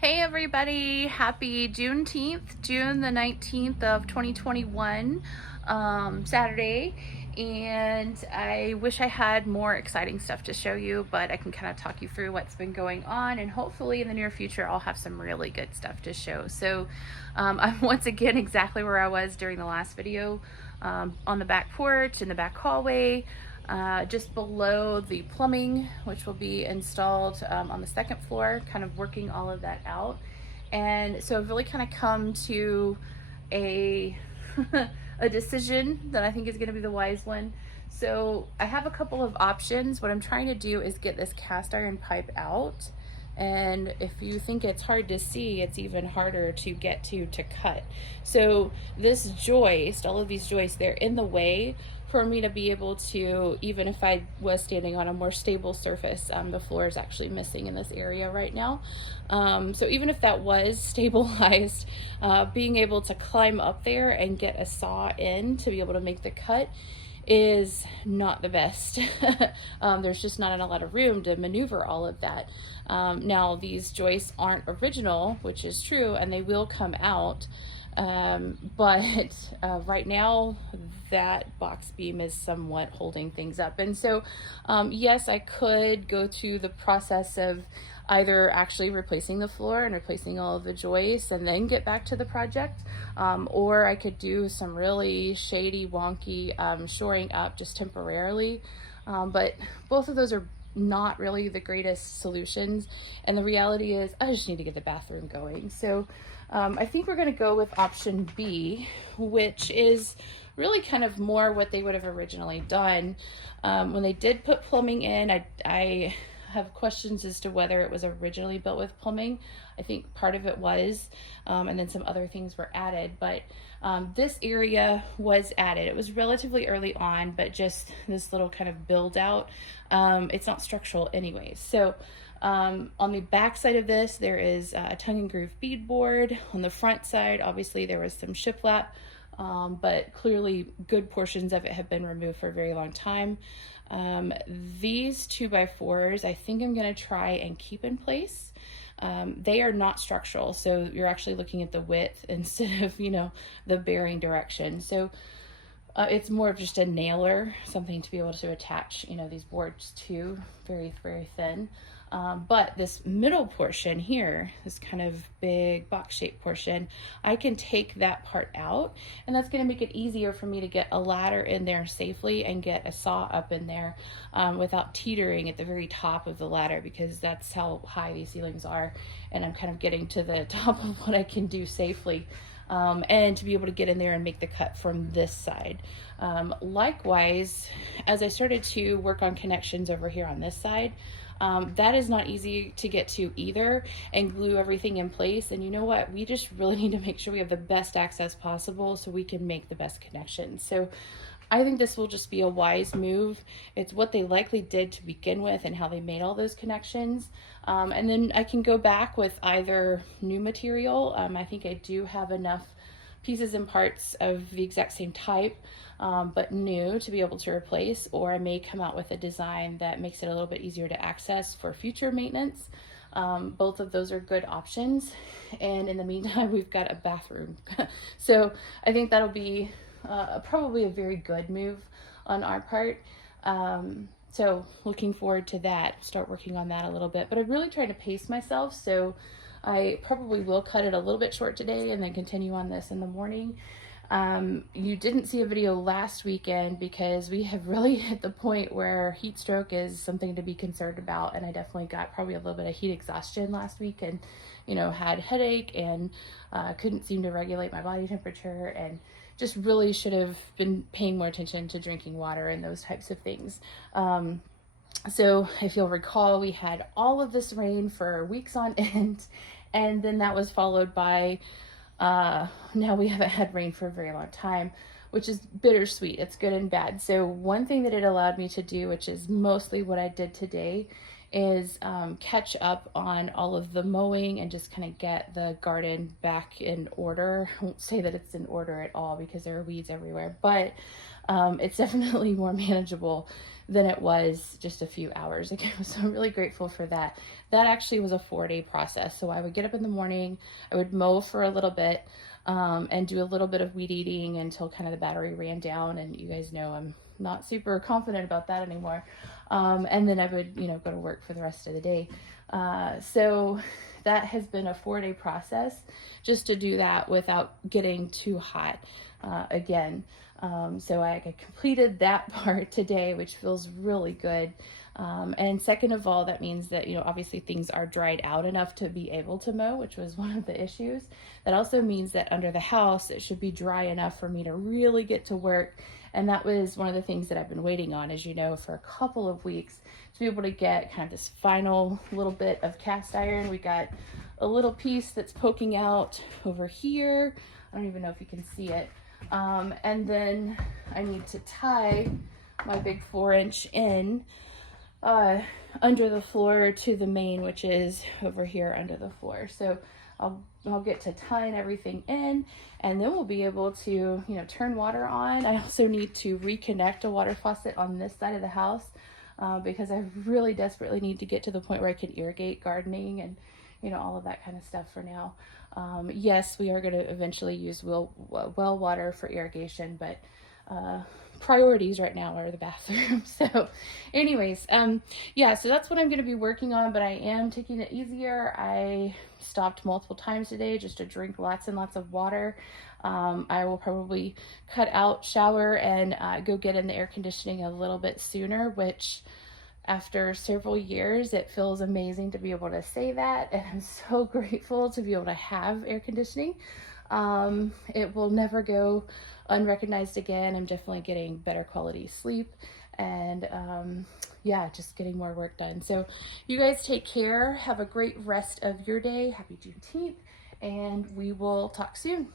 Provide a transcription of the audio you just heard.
Hey everybody, happy Juneteenth, June the 19th of 2021, Saturday. And I wish I had more exciting stuff to show you, but I can kind of talk you through what's been going on, and hopefully in the near future I'll have some really good stuff to show. So I'm once again exactly where I was during the last video, on the back porch, in the back hallway, just below the plumbing, which will be installed on the second floor, kind of working all of that out. And so I've really kind of come to a a decision that I think is going to be the wise one. So I have a couple of options. What I'm trying to do is get this cast iron pipe out. And if you think it's hard to see, it's even harder to get to cut. So this joist, all of these joists, they're in the way for me to be able to, even if I was standing on a more stable surface, the floor is actually missing in this area right now. So even if that was stabilized, being able to climb up there and get a saw in to be able to make the cut is not the best. There's just not a lot of room to maneuver all of that. Now these joists aren't original, which is true, and they will come out. But right now that box beam is somewhat holding things up. And so, yes, I could go through the process of either actually replacing the floor and replacing all of the joists and then get back to the project, or I could do some really shady, wonky shoring up just temporarily. But both of those are not really the greatest solutions, and the reality is I just need to get the bathroom going. So I think we're going to go with option B, which is really kind of more what they would have originally done. When they did put plumbing in, I have questions as to whether it was originally built with plumbing. I think part of it was, and then some other things were added, but this area was added. It was relatively early on, but just this little kind of build out. It's not structural anyways. So on the back side of this, there is a tongue and groove beadboard. On the front side, obviously there was some shiplap, but clearly good portions of it have been removed for a very long time. These 2x4s, I think I'm going to try and keep in place. They are not structural, so you're actually looking at the width instead of, the bearing direction. So it's more of just a nailer, something to be able to attach, these boards to, very, very thin. But this middle portion here, this kind of big box shaped portion, I can take that part out, and that's going to make it easier for me to get a ladder in there safely and get a saw up in there without teetering at the very top of the ladder, because that's how high these ceilings are, and I'm kind of getting to the top of what I can do safely. And to be able to get in there and make the cut from this side. Likewise, as I started to work on connections over here on this side, that is not easy to get to either, and glue everything in place. And you know what? We just really need to make sure we have the best access possible so we can make the best connections. So I think this will just be a wise move. It's what they likely did to begin with and how they made all those connections. And then I can go back with either new material. I think I do have enough pieces and parts of the exact same type, but new, to be able to replace, or I may come out with a design that makes it a little bit easier to access for future maintenance. Both of those are good options. And in the meantime, we've got a bathroom. So I think that'll be probably a very good move on our part. So looking forward to that, start working on that a little bit, but I'm really trying to pace myself. So I probably will cut it a little bit short today and then continue on this in the morning. You didn't see a video last weekend because we have really hit the point where heat stroke is something to be concerned about. And I definitely got probably a little bit of heat exhaustion last week, and, had headache and couldn't seem to regulate my body temperature, and just really should have been paying more attention to drinking water and those types of things. So if you'll recall, we had all of this rain for weeks on end, and then that was followed by, now we haven't had rain for a very long time, which is bittersweet. It's good and bad. So one thing that it allowed me to do, which is mostly what I did today, is catch up on all of the mowing and just kind of get the garden back in order. I won't say that it's in order at all because there are weeds everywhere, but it's definitely more manageable than it was just a few hours ago. So I'm really grateful for that. That actually was a 4-day process. So I would get up in the morning, I would mow for a little bit, and do a little bit of weed eating until kind of the battery ran down. And you guys know I'm not super confident about that anymore. And then I would, go to work for the rest of the day. So that has been a 4-day process just to do that without getting too hot again. So I completed that part today, which feels really good. And second of all, that means that, obviously things are dried out enough to be able to mow, which was one of the issues. That also means that under the house, it should be dry enough for me to really get to work. And that was one of the things that I've been waiting on, as you know, for a couple of weeks to be able to get kind of this final little bit of cast iron. We got a little piece that's poking out over here. I don't even know if you can see it. And then I need to tie my big 4-inch in under the floor to the main, which is over here under the floor. So I'll get to tying everything in, and then we'll be able to, turn water on. I also need to reconnect a water faucet on this side of the house because I really desperately need to get to the point where I can irrigate gardening and, all of that kind of stuff for now. Yes, we are going to eventually use well water for irrigation, but priorities right now are the bathroom. So anyways, yeah, so that's what I'm going to be working on, but I am taking it easier. I stopped multiple times today just to drink lots and lots of water. I will probably cut out shower and go get in the air conditioning a little bit sooner, which after several years, it feels amazing to be able to say that. And I'm so grateful to be able to have air conditioning. It will never go unrecognized again. I'm definitely getting better quality sleep and yeah, just getting more work done. So you guys take care. Have a great rest of your day. Happy Juneteenth, and we will talk soon.